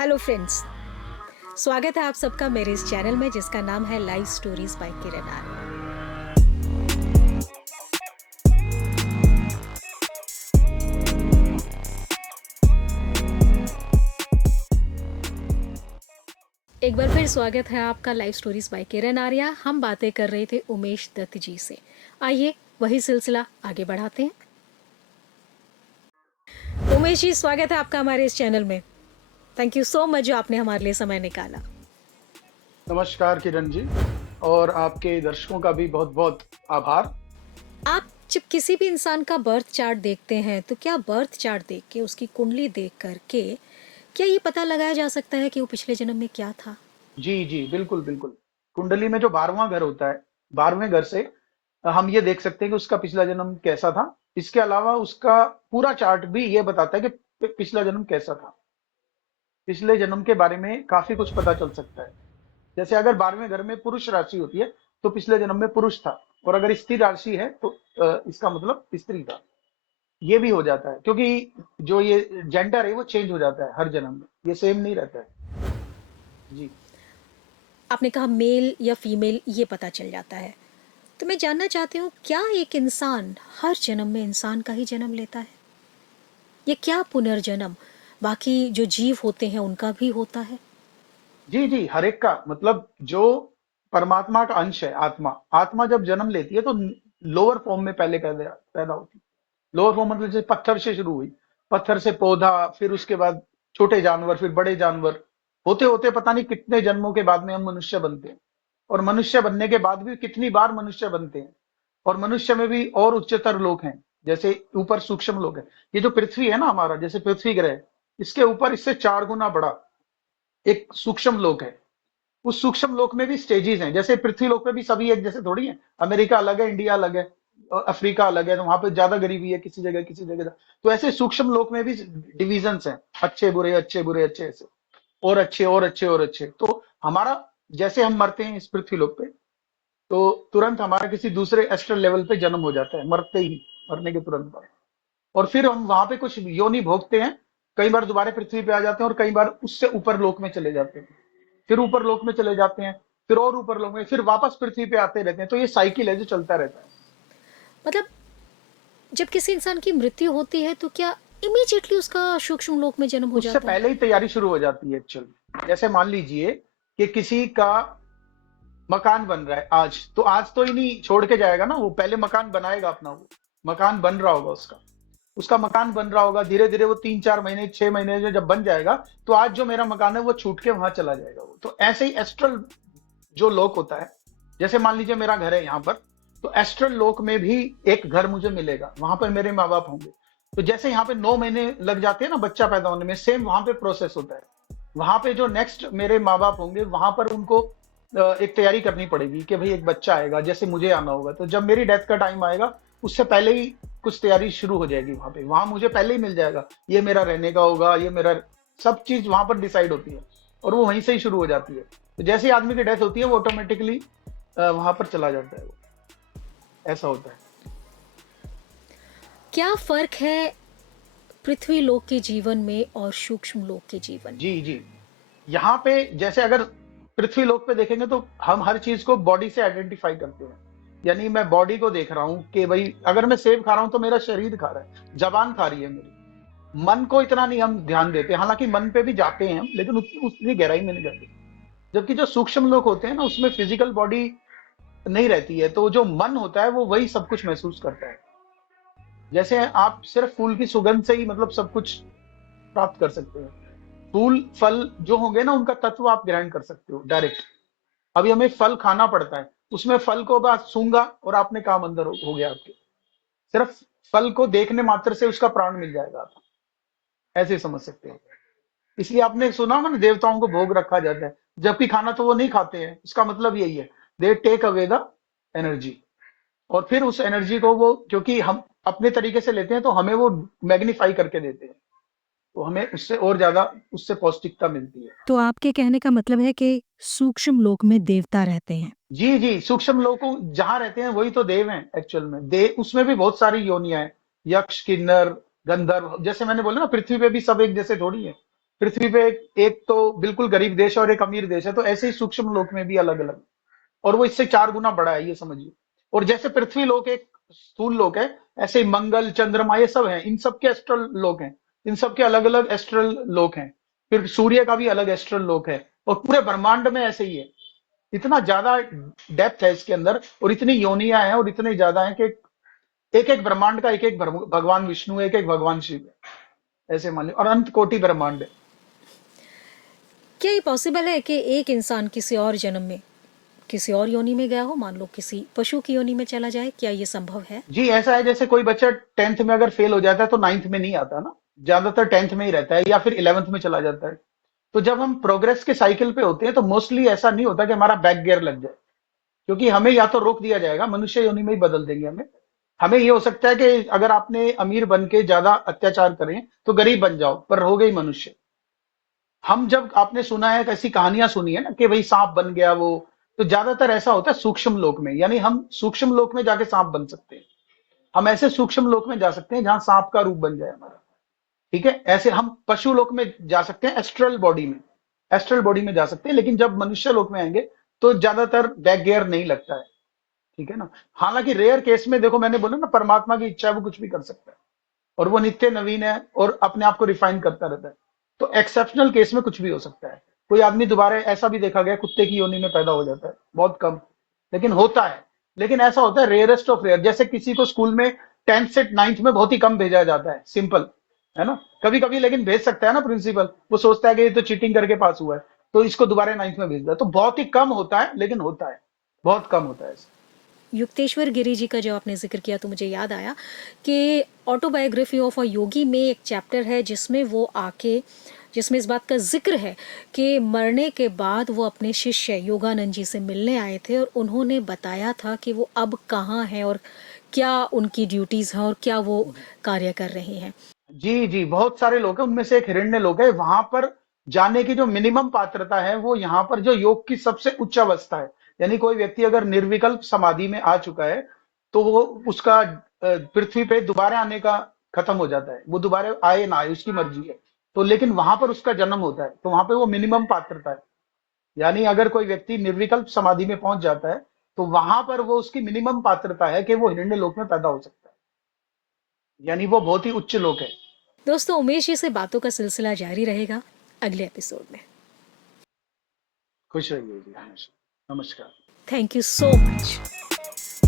Hello friends, स्वागत है आप सबका मेरे इस चैनल में जिसका नाम है life stories by Kiran R. एक बार फिर स्वागत है आपका life stories by Kiran Arya. हम बातें कर रहे थे उमेश दत्त जी से। आइए वही सिलसिला आगे बढ़ाते हैं। उमेश जी, स्वागत है आपका हमारे इस चैनल में। थैंक यू सो मच जो आपने हमारे लिए समय निकाला। नमस्कार किरण जी और आपके दर्शकों का भी बहुत बहुत आभार। आप जब किसी भी इंसान का बर्थ चार्ट देखते हैं तो क्या बर्थ चार्ट देख के, उसकी कुंडली देख करके क्या ये पता लगाया जा सकता है कि वो पिछले जन्म में क्या था? जी जी, बिल्कुल बिल्कुल। कुंडली में जो 12वां घर होता है, 12वें घर से हम ये देख सकते हैं कि उसका पिछला जन्म कैसा था। इसके अलावा उसका पूरा चार्ट भी ये बताता है कि पिछला जन्म कैसा था। पिछले जन्म के बारे में काफी कुछ पता चल सकता है। जैसे अगर 12वें घर में पुरुष राशि होती है तो पिछले जन्म में पुरुष था, और अगर स्त्री राशि है तो इसका मतलब स्त्री था। ये भी हो जाता है क्योंकि जो ये जेंडर है वो चेंज हो जाता है हर जन्म में, ये सेम नहीं रहता है। जी आपने कहा मेल या फीमेल ये पता चल जाता है, तो मैं जानना चाहती हूँ क्या एक इंसान हर जन्म में इंसान का ही जन्म लेता है? ये क्या पुनर्जन्म बाकी जो जीव होते हैं उनका भी होता है? जी जी, हर एक का मतलब जो परमात्मा का अंश है, आत्मा आत्मा जब जन्म लेती है तो लोअर फॉर्म में पहले पैदा पैदा होती है। लोअर फॉर्म मतलब जैसे पत्थर से शुरू हुई, पत्थर से पौधा, फिर उसके बाद छोटे जानवर, फिर बड़े जानवर, होते होते पता नहीं कितने जन्मों के बाद में हम मनुष्य बनते हैं। और मनुष्य बनने के बाद भी कितनी बार मनुष्य बनते हैं। और मनुष्य में भी और उच्चतर लोक हैं, जैसे ऊपर सूक्ष्म लोक है। ये जो पृथ्वी है ना हमारा, जैसे पृथ्वी ग्रह, इसके ऊपर इससे 4 गुना बड़ा एक सूक्ष्म लोक है। उस सूक्ष्म लोक में भी स्टेजेस हैं, जैसे पृथ्वी लोक में भी सभी एक जैसे थोड़ी है। अमेरिका अलग है, इंडिया अलग है, और अफ्रीका अलग है, तो वहां पे ज्यादा गरीबी है किसी जगह, किसी जगह। तो ऐसे सूक्ष्म लोक में भी डिविजन्स हैं, अच्छे बुरे अच्छे बुरे अच्छे, ऐसे और अच्छे और अच्छे और अच्छे। तो हमारा जैसे हम मरते हैं इस पृथ्वी लोक पे, तो तुरंत हमारा किसी दूसरे एस्ट्रल लेवल पे जन्म हो जाता है, मरते ही, मरने के तुरंत बाद। और फिर हम वहां पे कुछ योनि भोगते हैं। कई बार दोबारा पृथ्वी पे आ जाते हैं और कई बार उससे ऊपर लोक में चले जाते हैं, फिर ऊपर लोक में चले जाते हैं, फिर और ऊपर लोक में, फिर वापस पृथ्वी पे आते रहते हैं। तो ये साइकिल है जो चलता रहता है। मतलब जब किसी इंसान की मृत्यु होती है तो क्या इमीडिएटली उसका सूक्ष्म लोक में जन्म हो उससे जाता है? पहले ही तैयारी शुरू हो जाती है एक्चुअली। जैसे मान लीजिए कि किसी का मकान बन रहा है आज, तो आज तो ही नहीं छोड़ के जाएगा ना, वो पहले मकान बनाएगा अपना। वो मकान बन रहा होगा उसका, उसका मकान बन रहा होगा, धीरे धीरे वो 3 4 महीने 6 महीने में जब बन जाएगा, तो आज जो मेरा मकान है वो छूट के वहां चला जाएगा। वो तो ऐसे ही एस्ट्रल जो लोक होता है, जैसे मान लीजिए मेरा घर है यहाँ पर, तो एस्ट्रल लोक में भी एक घर मुझे मिलेगा, वहां पर मेरे माँ बाप होंगे। तो जैसे यहाँ पे 9 महीने लग जाते हैं ना बच्चा पैदा होने में, सेम वहां पे प्रोसेस होता है। वहां पे जो नेक्स्ट मेरे माँ बाप होंगे, वहां पर उनको एक तैयारी करनी पड़ेगी कि भाई एक बच्चा आएगा, जैसे मुझे आना होगा। तो जब मेरी डेथ का टाइम आएगा, उससे पहले ही कुछ तैयारी शुरू हो जाएगी वहां पे। वहां मुझे पहले ही मिल जाएगा, ये मेरा रहने का होगा, ये मेरा सब चीज वहां पर डिसाइड होती है, और वो वहीं से ही शुरू हो जाती है। तो जैसे ही आदमी की डेथ होती है, वो ऑटोमेटिकली वहां पर चला जाता है। वो ऐसा होता है। क्या फर्क है पृथ्वी लोक के जीवन में और सूक्ष्म लोक के जीवन में? जी जी, यहाँ पे जैसे अगर पृथ्वी लोक पे देखेंगे तो हम हर चीज को बॉडी से आइडेंटिफाई करते हैं। यानी मैं बॉडी को देख रहा हूँ कि भाई अगर मैं सेब खा रहा हूँ तो मेरा शरीर खा रहा है, जबान खा रही है मेरी। मन को इतना नहीं हम ध्यान देते, हालांकि मन पे भी जाते हैं हम, लेकिन उतनी गहराई में नहीं जाते। जबकि जो सूक्ष्म लोग होते हैं ना, उसमें फिजिकल बॉडी नहीं रहती है, तो जो मन होता है वो वही सब कुछ महसूस करता है। जैसे आप सिर्फ फूल की सुगंध से ही मतलब सब कुछ प्राप्त कर सकते हैं। फूल फल जो होंगे ना, उनका तत्व आप ग्रहण कर सकते हो डायरेक्ट। अभी हमें फल खाना पड़ता है, उसमें फल को बस सूंघा और आपने काम अंदर हो गया आपके। सिर्फ फल को देखने मात्र से उसका प्राण मिल जाएगा, आप ऐसे समझ सकते हो। इसलिए आपने सुना होगा ना, देवताओं को भोग रखा जाता है, जबकि खाना तो वो नहीं खाते हैं। इसका मतलब यही है, they take away the energy. और फिर उस एनर्जी को वो, क्योंकि हम अपने तरीके से लेते हैं, तो हमें वो मैग्नीफाई करके देते हैं, तो हमें उससे और ज्यादा उससे पौष्टिकता मिलती है। तो आपके कहने का मतलब है कि सूक्ष्म लोक में देवता रहते हैं। जी जी, सूक्ष्म लोग जहां रहते हैं वही तो देव हैं एक्चुअल में। देव उसमें भी बहुत सारी योनियां हैं, यक्ष किन्नर गंधर्व। जैसे मैंने बोला ना, पृथ्वी पे भी सब एक जैसे थोड़ी है। पृथ्वी पे एक तो बिल्कुल गरीब देश है और एक अमीर देश है, तो ऐसे ही सूक्ष्म लोक में भी अलग अलग, और वो इससे 4 गुना बड़ा है, ये समझिए। और जैसे पृथ्वी लोक एक स्थूल लोक है, ऐसे ही मंगल, चंद्रमा, ये सब है, इन सब के एस्ट्रल लोक हैं, इन सब के अलग अलग एस्ट्रल लोक हैं। फिर सूर्य का भी अलग एस्ट्रल लोक है, और पूरे ब्रह्मांड में ऐसे ही है। इतना ज्यादा डेप्थ है इसके अंदर, और इतनी योनियां हैं, और इतने ज्यादा हैं कि एक एक ब्रह्मांड का एक एक भगवान विष्णु, एक एक भगवान शिव है, ऐसे मान लो, और अनंत कोटि ब्रह्मांड है। क्या ये पॉसिबल है कि एक इंसान किसी और जन्म में किसी और योनि में गया हो, मान लो किसी पशु की योनि में चला जाए? क्या ये संभव है? जी ऐसा है, जैसे कोई बच्चा 10th में अगर फेल हो जाता है तो 9th में नहीं आता ना, ज्यादातर 10th में ही रहता है, या फिर 11th में चला जाता है। तो जब हम प्रोग्रेस के साइकिल पे होते हैं तो मोस्टली ऐसा नहीं होता कि हमारा बैक गियर लग जाए, क्योंकि हमें या तो रोक दिया जाएगा, मनुष्य योनि में ही बदल देंगे हमें। हमें ये हो सकता है कि अगर आपने अमीर बन के ज्यादा अत्याचार करें तो गरीब बन जाओ, पर रहोगे ही मनुष्य। हम जब आपने सुना है, ऐसी कहानियां सुनी है ना कि भाई सांप बन गया वो, तो ज्यादातर ऐसा होता है सूक्ष्म लोक में, यानी हम सूक्ष्म लोक में जाके सांप बन सकते हैं। हम ऐसे सूक्ष्म लोक में जा सकते हैं जहां सांप का रूप बन जाए हमारा। ठीक है, ऐसे हम पशु लोक में जा सकते हैं, एस्ट्रल बॉडी में, एस्ट्रल बॉडी में जा सकते हैं, लेकिन जब मनुष्य लोक में आएंगे तो ज्यादातर बैक गियर नहीं लगता है। ठीक है ना। हालांकि रेयर केस में देखो, मैंने बोला ना, परमात्मा की इच्छा है, वो कुछ भी कर सकता है, और वो नित्य नवीन है और अपने आप को रिफाइन करता रहता है। तो एक्सेप्शनल केस में कुछ भी हो सकता है। कोई आदमी दोबारा, ऐसा भी देखा गया, कुत्ते की योनि में पैदा हो जाता है, बहुत कम, लेकिन होता है। लेकिन ऐसा होता है रेयरेस्ट ऑफ रेयर, जैसे किसी को स्कूल में 10th से 9th में बहुत ही कम भेजा जाता है, सिंपल है ना। कभी कभी लेकिन भेज सकता है ना प्रिंसिपल, वो सोचता है कि ये तो चीटिंग करके पास हुआ है, तो इसको दोबारा 9th में भेज दिया। तो बहुत ही कम होता है, लेकिन होता है, बहुत कम होता है। युक्तेश्वर गिरी जी का जब आपने जिक्र किया तो मुझे याद आया कि ऑटोबायोग्राफी ऑफ अ योगी में एक चैप्टर है जिसमें वो आके, जिसमें इस बात का जिक्र है कि मरने के बाद वो अपने शिष्य योगानंद जी से मिलने आए थे और उन्होंने बताया था कि वो अब कहाँ हैं और क्या उनकी ड्यूटीज़ हैं और क्या वो कार्य कर रहे हैं। जी जी, बहुत सारे लोग हैं, उनमें से एक हिरण्य लोक है। वहां पर जाने की जो मिनिमम पात्रता है, वो यहाँ पर जो योग की सबसे उच्च अवस्था है, यानी कोई व्यक्ति अगर निर्विकल्प समाधि में आ चुका है तो वो उसका पृथ्वी पे दोबारा आने का खत्म हो जाता है, वो दोबारा आए ना आए उसकी मर्जी है। तो लेकिन वहां पर उसका जन्म होता है, तो वहां पे वो मिनिमम पात्रता है। यानी अगर कोई व्यक्ति निर्विकल्प समाधि में पहुंच जाता है तो वहां पर वो, उसकी मिनिमम पात्रता है कि वो हिरण्य लोक में पैदा हो सकता है, यानी वो बहुत ही उच्च लोक है। दोस्तों, उमेश जी से बातों का सिलसिला जारी रहेगा अगले एपिसोड में। खुश रहिए जी, हमेशा। नमस्कार। Thank you so much.